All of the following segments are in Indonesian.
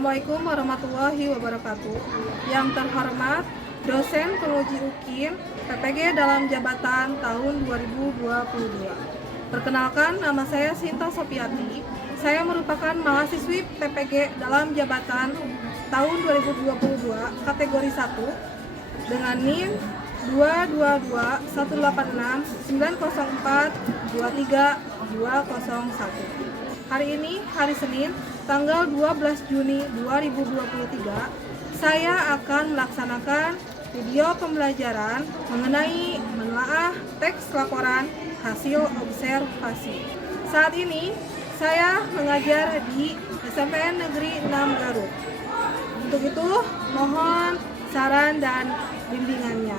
Assalamualaikum warahmatullahi wabarakatuh. Yang terhormat dosen penguji UKIM PPG dalam jabatan tahun 2022. Perkenalkan, nama saya Sinta Sopiati. Saya merupakan mahasiswi PPG dalam jabatan tahun 2022 kategori 1 dengan NIM 222-186-904-23201. Hari ini, hari Senin, tanggal 12 Juni 2023, saya akan melaksanakan video pembelajaran mengenai menelaah teks laporan hasil observasi. Saat ini, saya mengajar di SMPN Negeri 6 Garut. Untuk itu, mohon saran dan bimbingannya.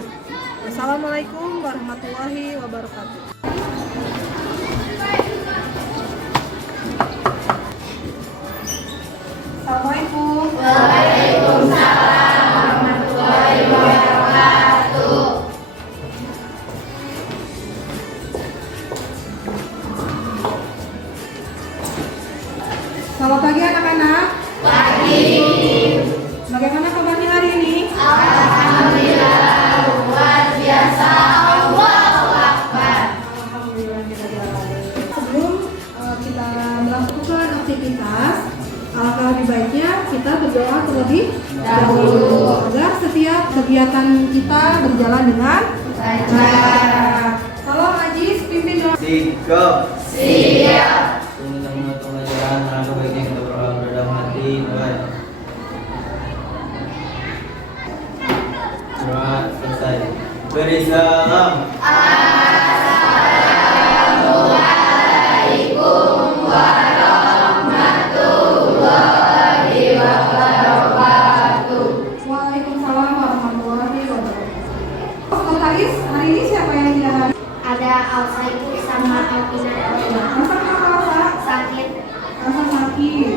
Wassalamualaikum warahmatullahi wabarakatuh. Assalamualaikum. Waalaikumsalam warahmatullahi wabarakatuh. Selamat pagi anak-anak. Pagi. Bagaimana kabarnya hari ini? Alhamdulillah luar biasa. Allahu Akbar. Alhamdulillah kita jalan. Sebelum kita melakukan aktivitas, alangkah lebih baiknya kita berdoa terlebih dahulu agar setiap kegiatan kita berjalan dengan lancar. Tolong Ajis pimpin doa. Sikap. Siap. Tunggu pelajaran alangkah baiknya kita berdoa dalam hati. Baik. Surat selesai. Beri salam. Assalamualaikum warahmatullahi wabarakatuh. Waalaikumsalam warahmatullahi wabarakatuh. Sekretaris, hari ini siapa yang tidak hadir? Ada Alsaiku sama Alvina. Rasa apa? Sakit Rasa sakit.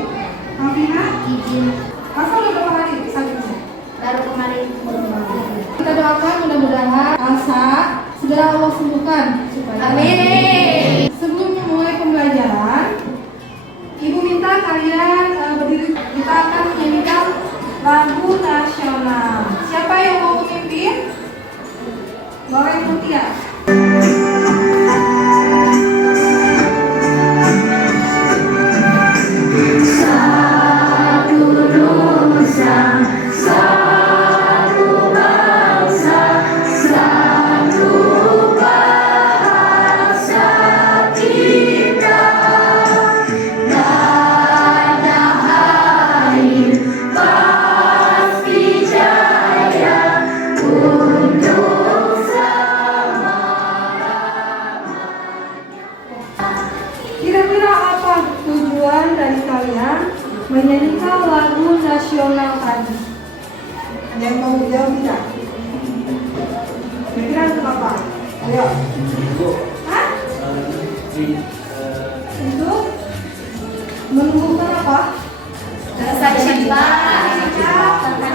Alvina? izin Rasa udah berapa hari sakitnya? baru kemarin. Kita doakan mudah-mudahan Asa segera Allah sembuhkan. Amin. Sebelum memulai pembelajaran, Ibu minta kalian berdiri. Kita akan menyanyikan lagu nasional. Siapa yang mau memimpin? Boleh Mutia. Kita menyanyikan lagu nasional tadi? Ada yang mau jawab tidak? Kira-kira untuk apa? Ayo. Hah? Untuk menumbuhkan apa? Rasa cinta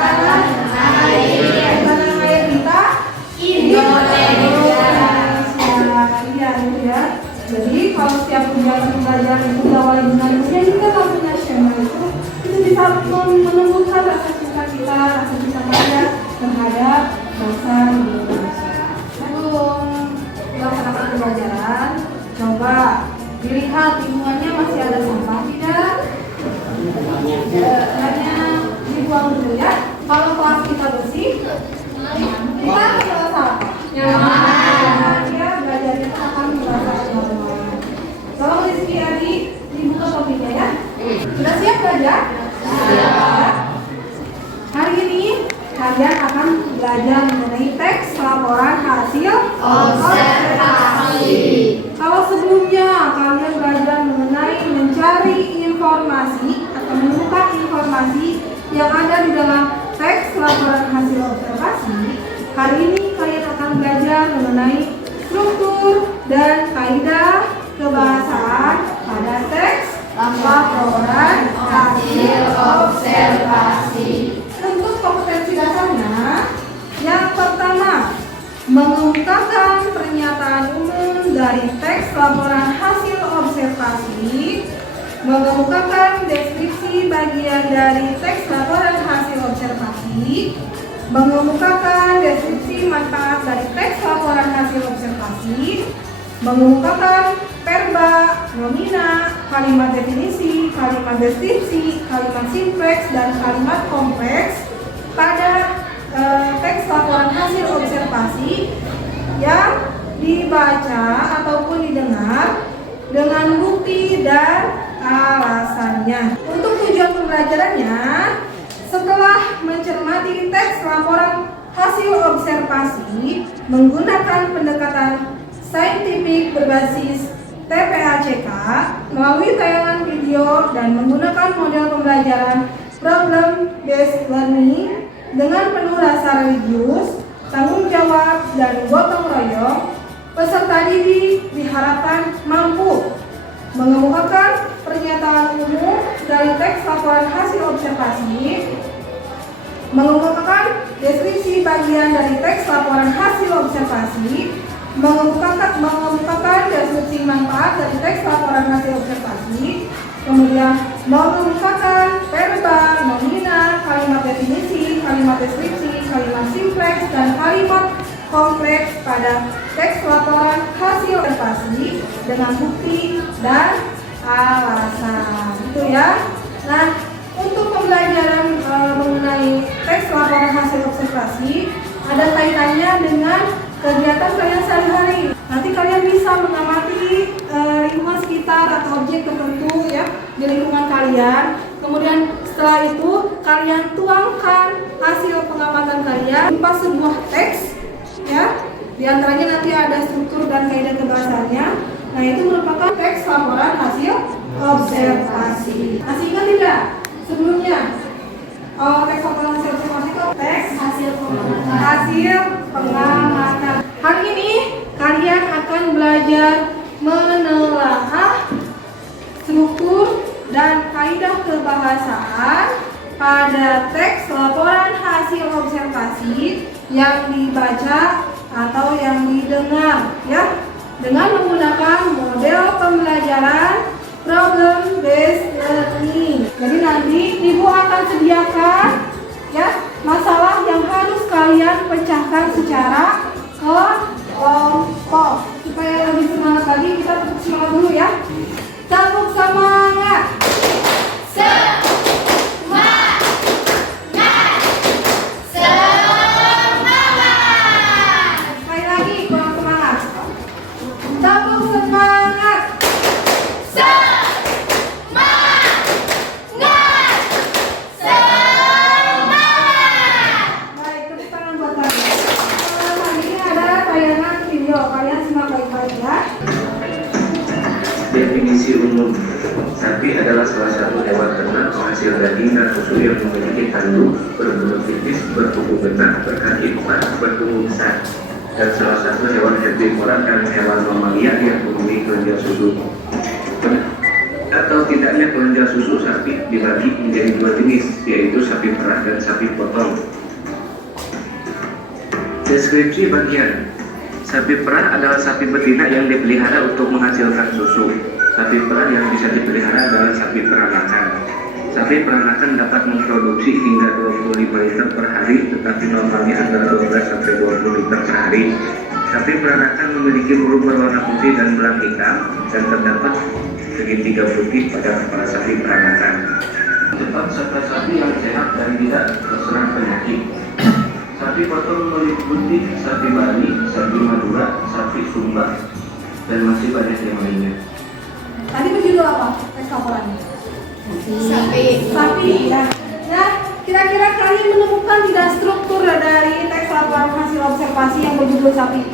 tanah air kita Indonesia. Iya, itu ya. Jadi kalau setiap kegiatan pembelajaran itu diawali dengan menyanyikan lagu nasional itu bisa menumbuhkan rasa cinta kita, rasa cinta kita terhadap bangsa Indonesia. Sebelum melaksanakan pembelajaran, coba dilihat lingkungannya masih ada sampah tidak? Hanya dibuang dulu ya. Kalau kelas kita bersih, kita merasa nyaman. Ya, belajarnya akan merasa nyaman. Tolong Rizky Adi dibuka topiknya ya. Sudah siap belajar? Siap. Hari ini kalian akan belajar mengenai teks laporan hasil Observasi. Kalau sebelumnya kalian belajar mengenai mencari informasi atau menemukan informasi yang ada di dalam teks laporan hasil observasi, hari ini kalian akan belajar mengenai struktur dan kaidah kebahasaan pada teks laporan hasil Observasi. Untuk kompetensi dasarnya, yang pertama, mengungkapkan pernyataan umum dari teks laporan hasil observasi, mengemukakan deskripsi bagian dari teks laporan hasil observasi, mengemukakan deskripsi manfaat dari teks laporan hasil observasi, mengemukakan verba, nomina, kalimat definisi, kalimat deskripsi, kalimat simpleks, dan kalimat kompleks pada teks laporan hasil observasi yang dibaca ataupun didengar dengan bukti dan alasannya. Untuk tujuan pembelajarannya, setelah mencermati teks laporan hasil observasi menggunakan pendekatan saintifik berbasis TPACK melalui tayangan video dan menggunakan model pembelajaran problem based learning dengan penuh rasa religius, tanggung jawab, dan gotong royong, peserta didik diharapkan mampu mengemukakan pernyataan umum dari teks laporan hasil observasi, mengemukakan deskripsi bagian dari teks laporan hasil observasi, mengemukakan deskripsi manfaat dari teks laporan hasil observasi, kemudian mengemukakan verba, nomina, kalimat definisi, kalimat deskripsi, kalimat simpleks, dan kalimat kompleks pada teks laporan hasil observasi dengan bukti dan alasan. Itu ya. Nah, untuk pembelajaran mengenai teks laporan hasil observasi ada kaitannya dengan kegiatan kalian sehari-hari. Nanti kalian bisa mengamati lingkungan sekitar atau objek tertentu ya di lingkungan kalian. Kemudian setelah itu kalian tuangkan hasil pengamatan kalian berupa sebuah teks ya. Di antaranya nanti ada struktur dan kaidah kebahasaannya. Nah, itu merupakan teks laporan hasil observasi. Masih ingat tidak sebelumnya? Teks laporan hasil observasi itu teks hasil pengamatan. Hari ini kalian akan belajar menelaah struktur dan kaidah kebahasaan pada teks laporan hasil observasi yang dibaca atau yang didengar ya, dengan menggunakan model pembelajaran problem based learning. Jadi nanti Ibu akan sediakan ya masalah yang harus kalian pecahkan secara kelompok. Supaya lebih semangat lagi, kita tepuk semangat dulu ya. Tepuk semangat. Sekali lagi, kurang semangat. Tepuk semangat. Baik, tepuk tangan buat kalian. Hari ini ada tayangan video, kalian simak baik-baik ya. Definisi umum, sapi adalah salah satu hewan ternak adalah penghasil daging dan susu yang memiliki tanduk, berbulu tipis, bertubuh benak, berkaki 4, bertubuh besar, dan salah satu hewan herbivora dan hewan mamalia yang memiliki kelenjar susu. Atau tidaknya kelenjar susu sapi dibagi menjadi dua jenis, yaitu sapi perah dan sapi potong. Deskripsi bagian. Sapi perah adalah sapi betina yang dipelihara untuk menghasilkan susu. Sapi perah yang bisa dipelihara adalah sapi peranakan. Sapi peranakan dapat memproduksi hingga 25 liter per hari, tetapi normalnya antara 12 sampai 20 liter per hari. Sapi peranakan memiliki bulu berwarna putih dan belang hitam, dan terdapat segitiga putih pada kepala sapi peranakan. Tetap sapi yang sehat dan tidak terserang penyakit. Sapi potong meliputi sapi Bali, sapi Madura, sapi Sumba, dan masih banyak yang lainnya. Tadi berjudul apa teks laporannya? Sapi ya. Nah, kira-kira kalian menemukan tidak struktur dari teks laporan hasil observasi yang berjudul sapi?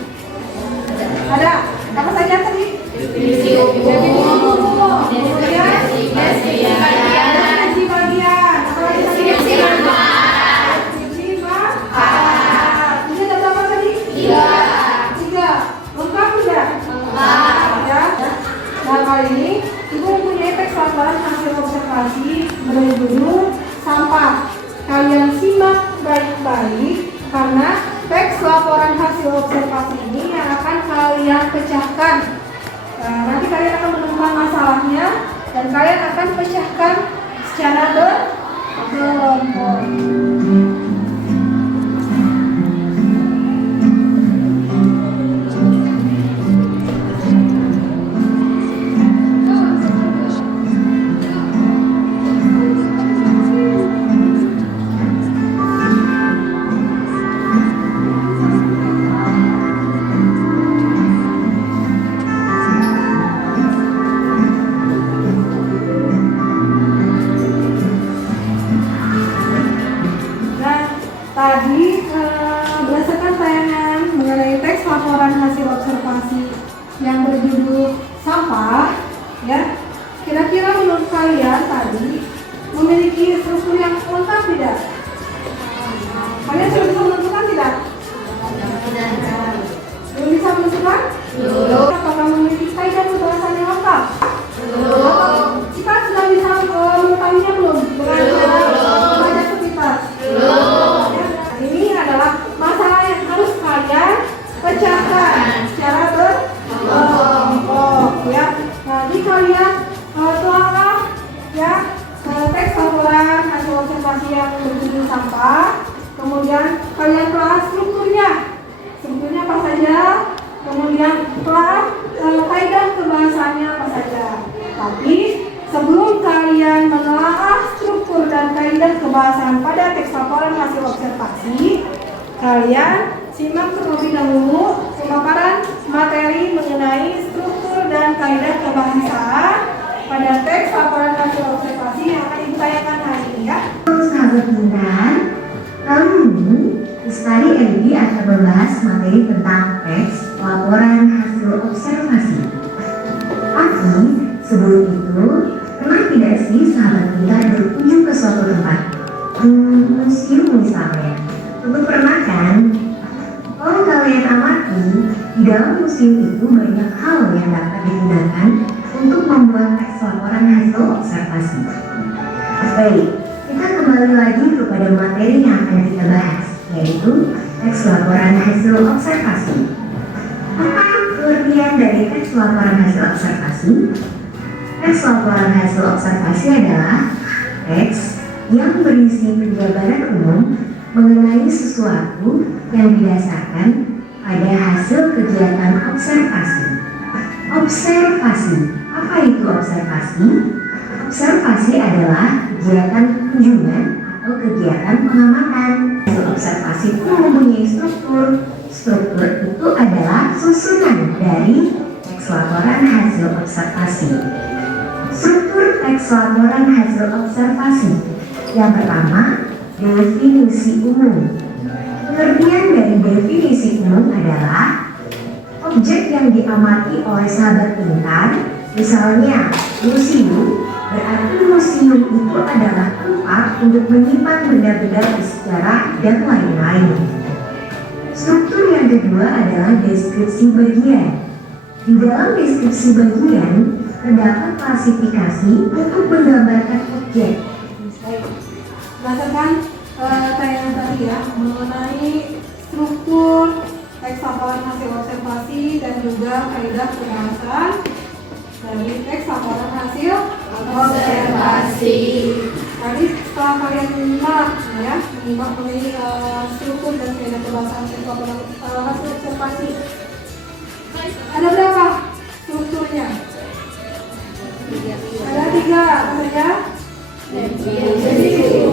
Ada. Apa saja tadi? Definisi umum, deskripsi bagian, Deskripsi bagian. Apa lagi tadi? deskripsi manfaat. Ini ada berapa tadi? 3. Lengkap tidak? Ya. Nah, kali ini Ibu mempunyai teks laporan hasil observasi berjudul sampah. Kalian simak baik-baik karena teks laporan hasil observasi ini yang akan kalian pecahkan. Nah, nanti kalian akan menemukan masalahnya dan kalian akan pecahkan secara berkelompok. Tadi berdasarkan tayangan mengenai teks laporan hasil observasi yang berjudul sampah, ya, kira-kira menurut kalian tadi memiliki struktur yang lengkap tidak? Kalian sudah bisa menentukan tidak? Belum bisa menentukan? Belum. Apakah memiliki kaidah pembahasan yang lengkap? Belum. Kita sudah bisa mengetahuinya belum? Belum. Banyak aktivitas? Belum. Ini adalah masalah yang harus kalian pecahkan secara berkelompok, ya. Nanti kalian telah ya teks laporan hasil observasi yang berjudul sampah. Kemudian kalian telah strukturnya apa saja. Kemudian telah kaidah kebahasannya apa saja. Tapi sebelum kalian menelaah struktur dan kaidah kebahasan pada teks laporan hasil observasi, kalian simak terlebih dahulu pemaparan materi mengenai struktur dan kaidah kebahasaan pada teks laporan hasil observasi yang akan Ibu tanyakan hari ini, ya. Sahabat pintar, kali ini Lestari LED akan membahas materi tentang teks laporan hasil observasi. Tapi sebelum itu, pernah tidak sih sahabat kita berkunjung ke suatu tempat? Museum misalnya. Tentu pernah kan? Kalau kalian amati, di dalam museum itu banyak hal yang dapat digunakan untuk membuat teks laporan hasil observasi. Baik, kita kembali lagi kepada materi yang akan kita bahas, yaitu teks laporan hasil observasi. Apa pengertian dari teks laporan hasil observasi? Teks laporan hasil observasi adalah teks yang berisi penjabaran umum mengenai sesuatu yang didasarkan pada hasil kegiatan observasi. Observasi, apa itu observasi? Observasi adalah kegiatan kunjungan atau kegiatan pengamatan. Hasil observasi itu mempunyai struktur. Struktur itu adalah susunan dari teks laporan hasil observasi. Struktur teks laporan hasil observasi. Yang pertama, definisi umum. Pengertian dari definisi umum adalah objek yang diamati oleh sahabat pintar, misalnya museum, Berarti museum itu adalah tempat untuk menyimpan benda-benda bersejarah dan lain-lain. Struktur yang kedua adalah deskripsi bagian. Di dalam deskripsi bagian, terdapat klasifikasi untuk menggambarkan objek. Berdasarkan tayangan tadi ya, mengenai struktur teks laporan hasil observasi dan juga kaidah pembahasan dari teks laporan hasil observasi. Tadi setelah kalian menyimak ya, menyimak mengenai struktur dan kaidah pembahasan teks laporan hasil observasi. Ada berapa strukturnya? Ada 3, apa saja? Deskripsi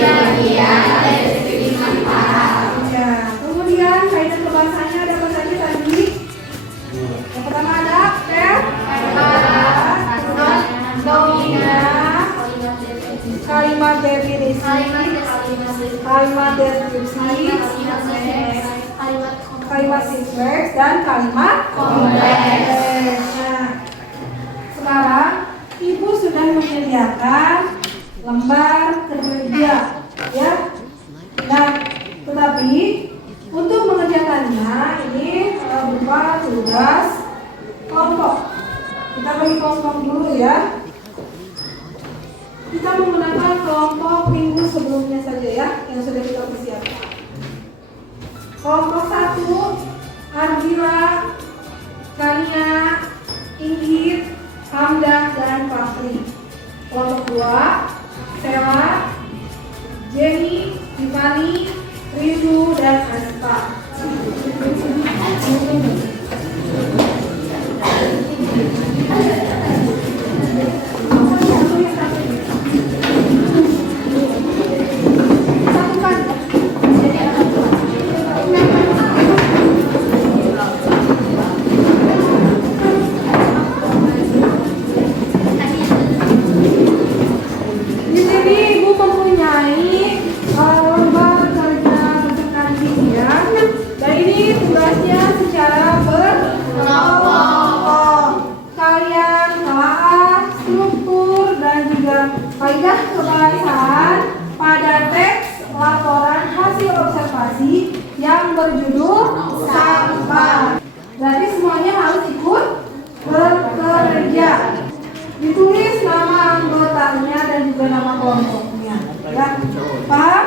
bagian, deskripsi manfaat. Ya, kemudian kaidah pembahasannya ada apa saja tadi? Yang pertama ada kalimat definisi, kalimat deskripsi, kalimat simpleks, dan kalimat kompleks. Nah, sekarang Ibu sudah menyediakan lembar kerja, ya. Nah, tetapi untuk mengerjakannya ini berupa tugas kelompok. Kita bagi kelompok dulu ya. Kita menggunakan kelompok minggu sebelumnya saja ya, yang sudah kita persiapkan. Kelompok 1, Ardila, Kania, Inggit, Hamdah, dan Fahri. Kelompok 2, Sela, Jenny, Tiffany, Rindu, dan Aspa. Di sini Ibu mempunyai lembar kerja bentukan ya. Dan ini tugasnya secara berkelompok. Kalian telah struktur dan juga kaidah pembahasan pada teks laporan hasil observasi yang berjudul sampah. Berarti semuanya harus ikut bekerja. Ditulis nama anggotanya dan juga nama kelompoknya. Ya, Pak?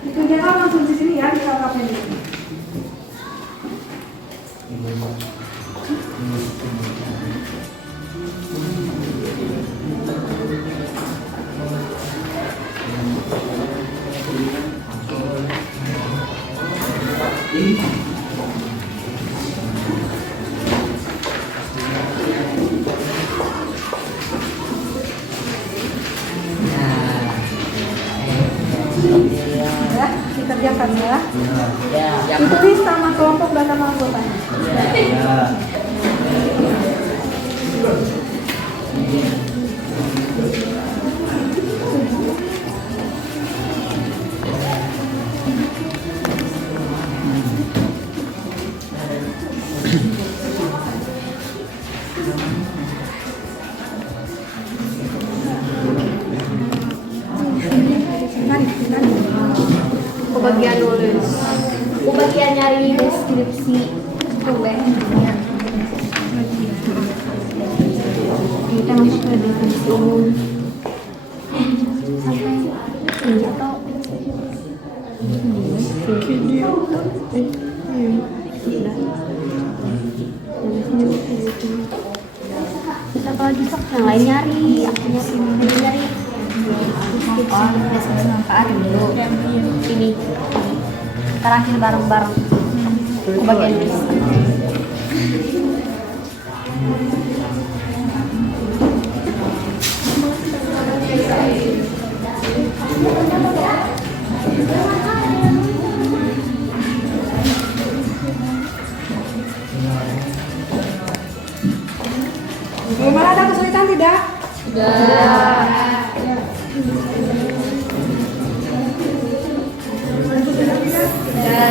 Dikerjakan langsung di sini ya, di KKP ini. Ya, dikerjakan ya. Ditulis nama kelompok dan nama anggotanya. Bagian nulis, bagian nyari deskripsi problemnya. Kita masuk ke definisi umum. Sampai ini atau bisa kalau di yang lain nyari, aku nyari. Deskripsi manfaat dulu. Ini terakhir bareng-bareng bagian nulis. Bagaimana, ada kesulitan tidak? Sudah. Ya.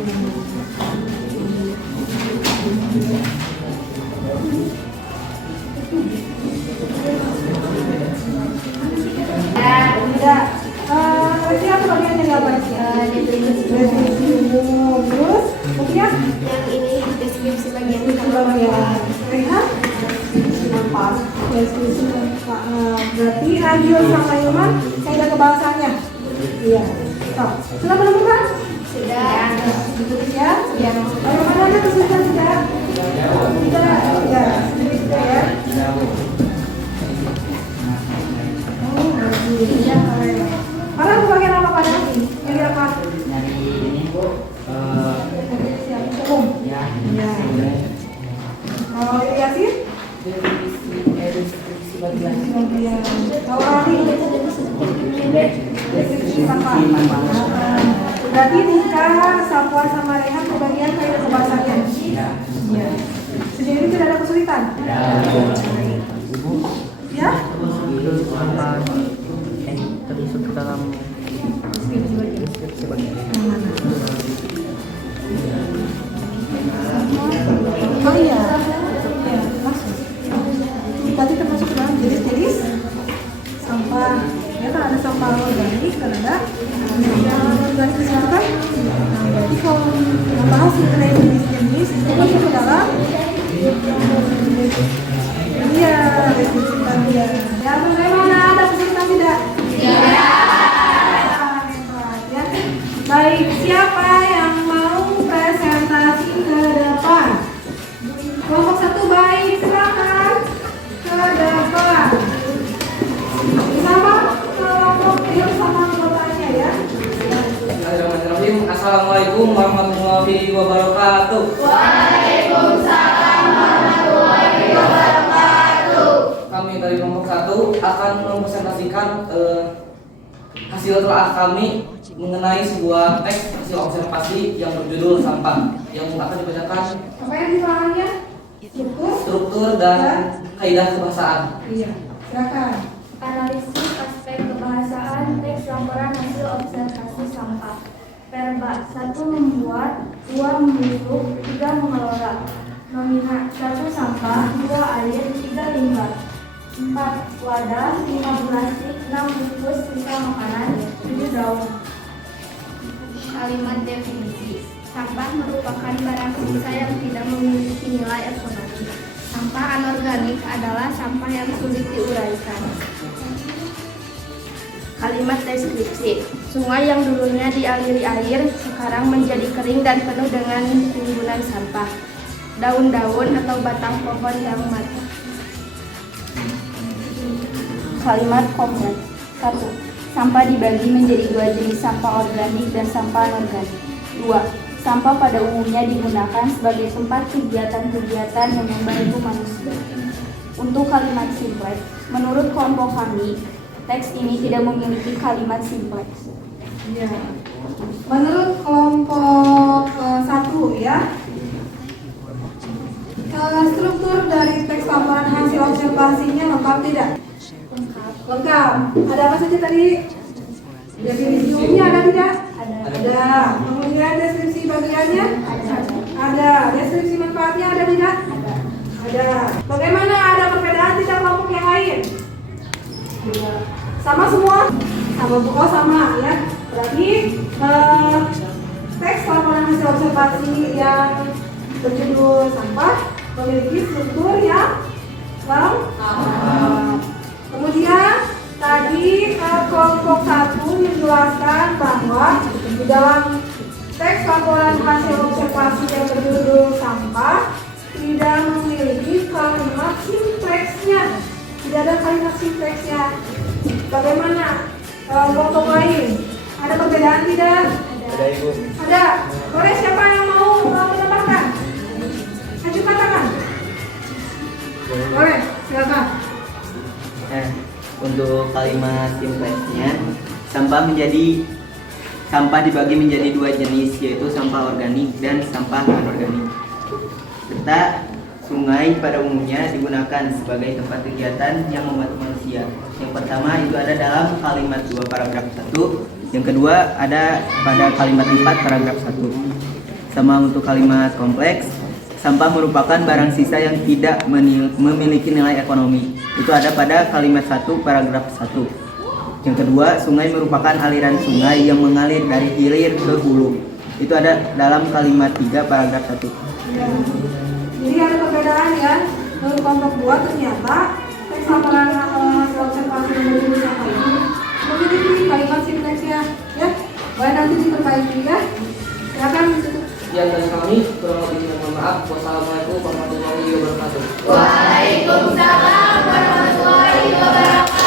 Tidak. Berarti apa bagian yang nggak baik? Deskripsi umum. Terus, kemudian Yang ini deskripsi bagian bagian rehat. Manfaat. Deskripsi manfaat. Berarti Adil sama Ilman, saya ada kebahasannya. Iya. Sudah menemukan? sudah. Ditulis ya? Iya. Bagaimana ada kesulitan tidak? Tidak. Ya. Sedikit ya. Oh, bagus. Ya, keren. Pada bagian apa pada? Jadi apa? Nyari ini Bu. Umum. Ya. Ya. Kalau Yasin? Deskripsi bagian. Bagian. Kalau Ali? Deskripsi sampah. Berarti Nika, Safwan sama Rehan kebagian saya ada kebahasannya. Ya. Iya. Sejauh ini tidak ada kesulitan. Ibu. Ya? Itu apa? Termasuk ke dalam deskripsi bagian. Oh iya. Ya, masuk. Tadi termasuk ke dalam jenis-jenis sampah. Ya kan ada sampah organik dan ada sampah organik di situ kan. Nah, berarti kalau membahas mengenai jenis-jenis itu masuk ke dalam iya, deskripsi bagian. Ya, bagaimana ada kesulitan tidak? Ya. Baik, siapa yang mau presentasi ke depan? Kelompok 1 baik, silakan ke depan. Bersama kelompok dia sama anggotanya ya. Bismillahirrahmanirrahim. Assalamualaikum warahmatullahi wabarakatuh. Kami dari kelompok 1 akan mempresentasikan hasil telah kami mengenai sebuah teks hasil observasi yang berjudul sampah yang akan dibacakan Apa yang dipahaminya? struktur dan kaidah kebahasaan. Iya, silakan. Analisis aspek kebahasaan teks laporan hasil observasi sampah. Verba 1 membuat, 2 membusuk, 3 mengelola. Nomina 1 sampah, 2 air, 3 limbah, 4 wadah, 5 plastik, 6 bungkus sisa makanan, 7 daun. Kalimat definisi. Sampah merupakan barang sisa yang tidak memiliki nilai ekonomi. Sampah anorganik adalah sampah yang sulit diuraikan. Kalimat deskripsi. Sungai yang dulunya dialiri air sekarang menjadi kering dan penuh dengan timbunan sampah. Daun-daun atau batang pohon yang mati. Kalimat kompleks. 1. Sampah dibagi menjadi 2 jenis sampah organik dan sampah anorganik. 2. Sampah pada umumnya digunakan sebagai tempat kegiatan-kegiatan yang membantu manusia. Untuk kalimat simpleks, menurut kelompok kami, teks ini tidak memiliki kalimat simpleks. Iya. Menurut kelompok 1 ya. Struktur dari teks laporan hasil observasinya lengkap tidak? Lengkap. Ada apa saja tadi? Definisi umumnya ada tidak? Ada. Kemudian deskripsi bagiannya? Ada. Deskripsi manfaatnya ada tidak? Ada. Bagaimana, ada perbedaan tidak kelompok yang lain? Sama semua? Sama buku sama ya. Berarti teks laporan hasil observasi yang berjudul sampah memiliki struktur yang lengkap. Kemudian tadi kelompok 1 menjelaskan bahwa di dalam teks laporan hasil observasi yang berjudul sampah tidak memiliki kalimat simpleksnya. Tidak ada kalimat simpleksnya. Bagaimana kelompok lain? Ada perbedaan tidak? Ada Ibu. Ada. Boleh siapa yang mau menambahkan? Ajukan tangan. Boleh, silakan. Untuk kalimat simpleksnya, sampah dibagi menjadi 2 jenis, yaitu sampah organik dan sampah anorganik. Serta sungai pada umumnya digunakan sebagai tempat kegiatan yang membantu manusia. Yang pertama itu ada dalam kalimat 2 paragraf 1, yang kedua ada pada kalimat 4 paragraf 1. Sama untuk kalimat kompleks, sampah merupakan barang sisa yang tidak memiliki nilai ekonomi. Itu ada pada kalimat 1 paragraf 1. Yang kedua, sungai merupakan aliran sungai yang mengalir dari hilir ke hulu. Itu ada dalam kalimat 3 paragraf 1. Ya. Jadi ada perbedaan ya. Untuk kelompok 2 ternyata teks laporan hasil observasi nomor 2 sampah ini memiliki kalimat sinteksnya ya. Boleh nanti diperbaiki ya. Silakan ditutup. Yang dari kami kurang lebih mohon maaf. Wassalamualaikum warahmatullahi wabarakatuh. Waalaikumsalam warahmatullahi wabarakatuh.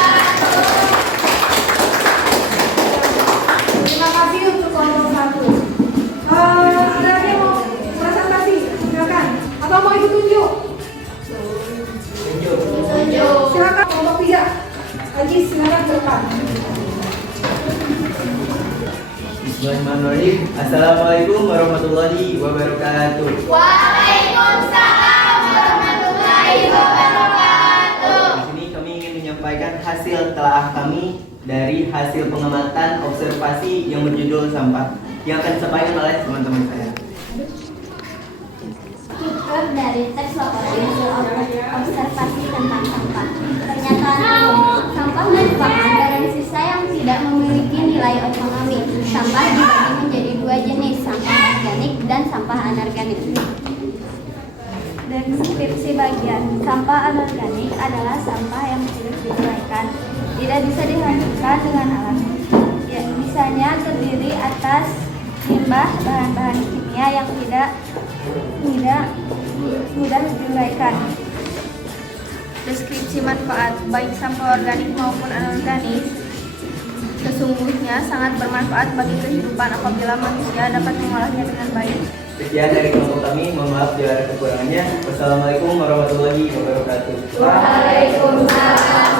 Terima kasih untuk kelompok 1. Ada yang mau presentasi? Silakan. Atau mau ikut tunjuk? Silakan kelompok 3. Aji silakan ke depan. Bismillahirrahmanirrahim. Assalamualaikum warahmatullahi wabarakatuh. Waalaikumsalam warahmatullahi wabarakatuh. Di sini kami ingin menyampaikan hasil telaah kami dari hasil pengamatan observasi yang berjudul sampah yang akan disampaikan oleh teman-teman saya. Struktur dari teks laporan hasil observasi tentang sampah. Pernyataan sampah merupakan barang sisa yang tidak memiliki nilai ekonomi. Sampah dibagi menjadi 2 jenis, sampah organik dan sampah anorganik. Deskripsi bagian sampah anorganik adalah sampah yang sulit diuraikan, tidak bisa dihancurkan dengan alat. Ya, misalnya terdiri atas limbah, bahan-bahan kimia yang tidak mudah diuraikan. Deskripsi manfaat baik sampah organik maupun anorganik sesungguhnya sangat bermanfaat bagi kehidupan apabila manusia dapat mengolahnya dengan baik. Sekian dari kelompok kami, mohon maaf bila ada kekurangannya. Wassalamualaikum warahmatullahi wabarakatuh. Waalaikumsalam.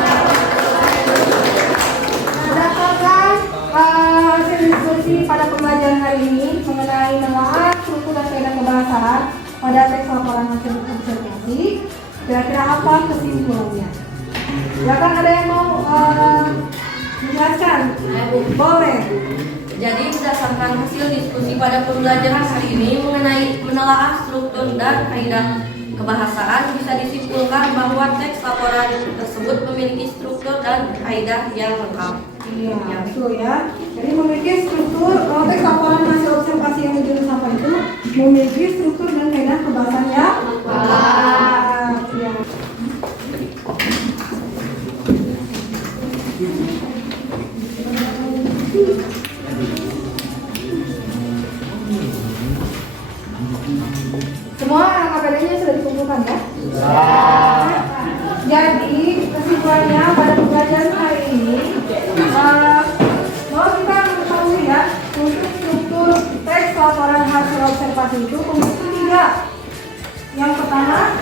Berdasarkan hasil diskusi pada pembelajaran hari ini mengenai menelaah struktur dan kaidah kebahasaan pada teks laporan hasil observasi, kira-kira apa kesimpulannya? Silakan ada yang mau menjelaskan? Boleh. Jadi berdasarkan hasil diskusi pada pembelajaran hari ini mengenai menelaah struktur dan kaidah kebahasaan, bisa disimpulkan bahwa teks laporan tersebut memiliki struktur dan kaidah yang lengkap. Iya, betul ya. Jadi memiliki struktur, teks laporan hasil observasi yang berjudul sampah itu memiliki struktur dan kaidah kebahasaan yang lengkap. Ya. Semua KPD-nya sudah dikumpulkan ya? Jadi kesimpulannya pada pembelajaran hari ini mau kita mengetahui ya, untuk struktur teks laporan hasil observasi itu memiliki 3. Yang pertama,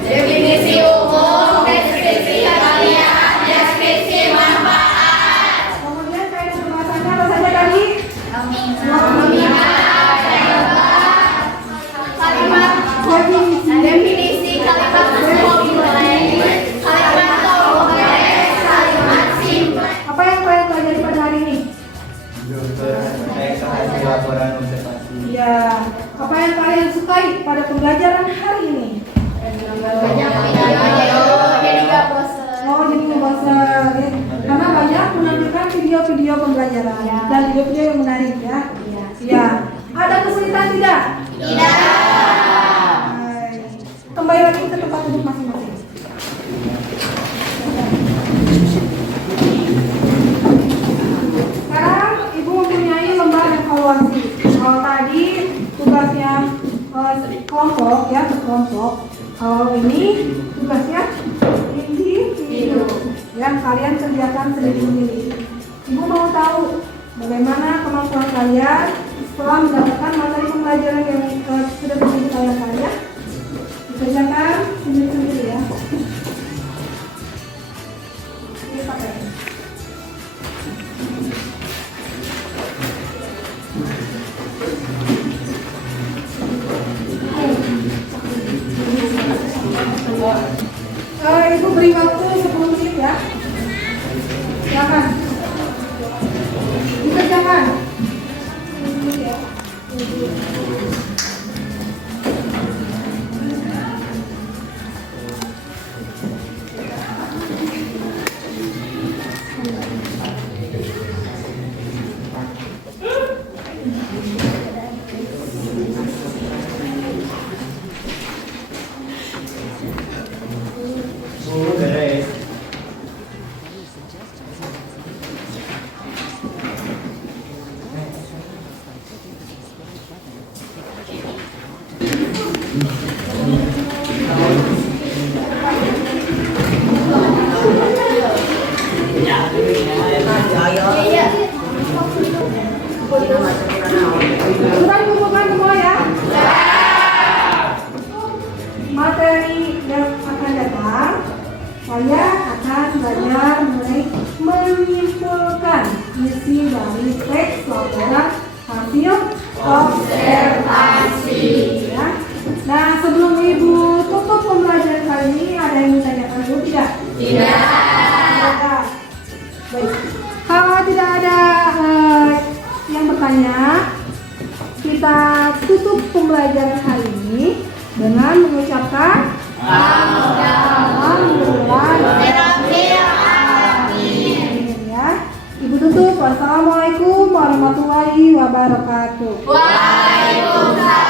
Definisi umum, deskripsi keahlian, deskripsi manfaat. kemudian kaidah kebahasanya apa saja tadi? Kalimat definisi kalimat kompleks, kalimat kompleks, kalimat simpel. Apa yang kalian pelajari pada hari ini? Teks hasil laporan observasi. Ya, apa yang kalian sukai pada pembelajaran hari ini? Banyak video, jadi gak bosan. Oh, jadi bosan ya. Karena banyak menampilkan video-video pembelajaran dan video-video yang menarik ya. Ya. Ada kesulitan tidak? Tidak. Baik. Kembali lagi ke tempat duduk masing-masing. Sekarang Ibu mempunyai lembar evaluasi. Kalau tadi tugasnya kelompok ya, berkelompok. Kalau ini tugasnya individu. Yang kalian kerjakan sendiri-sendiri. Ibu mau tahu bagaimana kemampuan kalian setelah mendapatkan materi pembelajaran yang sudah diberikan oleh kalian. Dikerjakan sendiri-sendiri ya. Ini pakai. Ibu beri waktu 10 menit ya. Silakan. Dikerjakan. 10 menit ya. Sudah dikumpulkan semua ya? Materi yang akan datang, saya akan belajar mulai menyimpulkan isi dari teks laporan hasil observasi. Ya. Nah, sebelum Ibu tutup pembelajaran kali ini, ada yang ditanyakan dulu tidak? Tidak. Tidak. Baik. Kalau tidak ada yang bertanya, kita tutup pembelajaran hari ini dengan mengucapkan Amin. Ya. Ibu tutup. Wassalamualaikum warahmatullahi wabarakatuh. Waalaikumsalam.